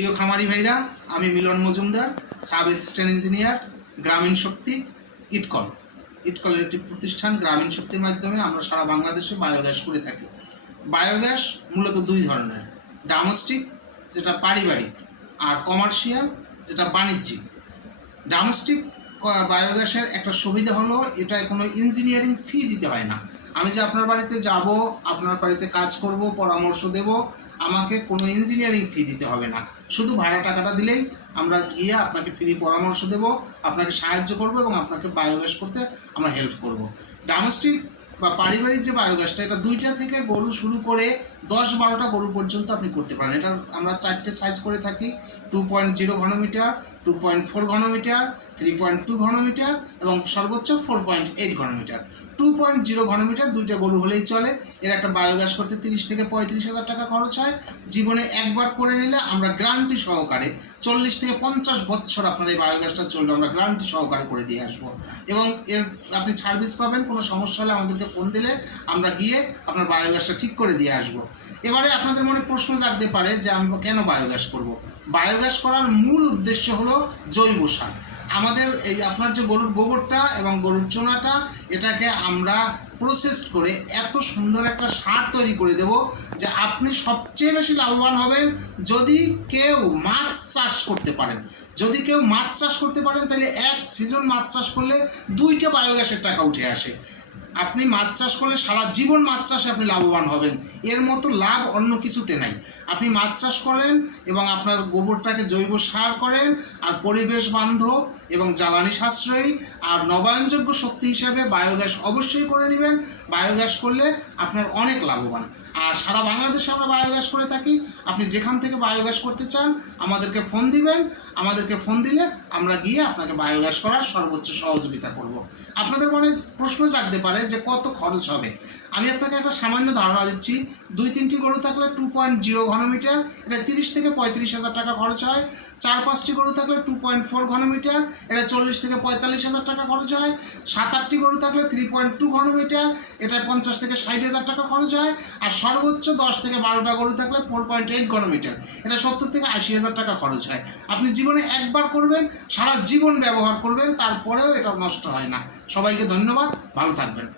প্রিয় খামারি ভাইরা, আমি মিলন মজুমদার, সাব অ্যাসিস্ট্যান্ট ইঞ্জিনিয়ার, গ্রামীণ শক্তি, ইটকল। ইটকলের একটি প্রতিষ্ঠান। গ্রামীণ শক্তির মাধ্যমে আমরা সারা বাংলাদেশে বায়োগ্যাস করে থাকি। বায়োগ্যাস মূলত দুই ধরনের, ডোমেস্টিক যেটা পারিবারিক, আর কমার্শিয়াল যেটা বাণিজ্যিক। ডোমেস্টিক বায়োগ্যাসের একটা সুবিধা হলো এটায় কোনো ইঞ্জিনিয়ারিং ফি দিতে হয় না। আমি যে আপনার বাড়িতে যাব, আপনার বাড়িতে কাজ করব, পরামর্শ দেব, আমাকে কোনো ইঞ্জিনিয়ারিং ফি দিতে হবে না। শুধু ভাড়া টাকাটা দিলেই আমরা গিয়ে আপনাকে ফ্রি পরামর্শ দেব, আপনাকে সাহায্য করব এবং আপনাকে বায়োগ্যাস করতে আমরা হেল্প করব। ডোমেস্টিক বা পারিবারিক যে বায়োগ্যাসটা, এটা 2টা থেকে গরু শুরু করে 10-12টা গরু পর্যন্ত আপনি করতে পারেন। এটার আমরা 4টে সাইজ করে থাকি: 2.0 ঘনমিটার, 2.4 ঘনমিটার, 3.2 ঘনমিটার এবং সর্বোচ্চ 4.8 ঘনমিটার। 2.0 ঘনমিটার 2টা গরু হলেই চলে। এর একটা বায়োগ্যাস করতে 30 থেকে 35,000 টাকা খরচ হয়। জীবনে একবার করে নিলে আমরা গ্যারান্টি সহকারে 40 থেকে 50 বছর আপনার এই বায়োগ্যাসটা চলবে, আমরা গ্যারান্টি সহকারে করে দিয়ে আসবো। এবং এর আপনি সার্ভিস পাবেন, কোনো সমস্যা হলে আমাদেরকে ফোন দিলে আমরা গিয়ে আপনার বায়োগ্যাসটা ঠিক করে দিয়ে আসবো। এবারে আপনাদের মনে প্রশ্ন জাগতে পারে যে আমি কেন বায়োগ্যাস করব। বায়োগ্যাস করার মূল উদ্দেশ্য হলো জৈব সার। আমাদের এই আপনার যে গরুর গোবরটা এবং গরুর চোনাটা, এটাকে আমরা প্রসেস করে এত সুন্দর একটা সার তৈরি করে দেব যে আপনি সবচেয়ে বেশি লাভবান হবেন যদি কেউ মাছ চাষ করতে পারেন। যদি কেউ মাছ চাষ করতে পারেন তাহলে এক সিজন মাছ চাষ করলে 2টা বায়োগ্যাসের টাকা উঠে আসে। আপনি মাছ চাষ করলে সারা জীবন মাছ চাষে আপনি লাভবান হবেন। এর মতো লাভ অন্য কিছুতে নাই। আপনি মাছ চাষ করেন এবং আপনার গোবরটাকে জৈব সার করেন, আর পরিবেশ বান্ধব এবং জ্বালানি সাশ্রয়ী আর নবায়নযোগ্য শক্তি হিসাবে বায়োগ্যাস অবশ্যই করে নেবেন। বায়োগ্যাস করলে আপনার অনেক লাভবান। আর সারা বাংলাদেশে আমরা বায়োগ্যাস করে থাকি। আপনি যেখান থেকে বায়োগ্যাস করতে চান আমাদেরকে ফোন দিবেন। আমাদেরকে ফোন দিলে আমরা গিয়ে আপনাকে বায়োগ্যাস করার সর্বোচ্চ সহযোগিতা করব। আপনাদের মনে প্রশ্ন জাগতে পারে যে কত খরচ হবে। আমি আপনাকে একটা সামান্য ধারণা দিচ্ছি। 2-3টি গরু থাকলে 2.0 ঘনমিটার, এটা 30 থেকে 35,000 টাকা খরচ হয়। 4-5টি গরু থাকলে 2.4 ঘনমিটার, এটা 40 থেকে 45,000 টাকা খরচ হয়। 7-8টি গরু থাকলে 3.2 ঘনমিটার, এটা 50 থেকে 60,000 টাকা খরচ হয়। আর সর্বোচ্চ 10 থেকে 12টা গরু থাকলে 4.8 ঘনমিটার, এটা 70 থেকে 80,000 টাকা খরচ হয়। আপনি জীবনে একবার করবেন, সারা জীবন ব্যবহার করবেন, তারপরেও এটা নষ্ট হয় না। সবাইকে ধন্যবাদ, ভালো থাকবেন।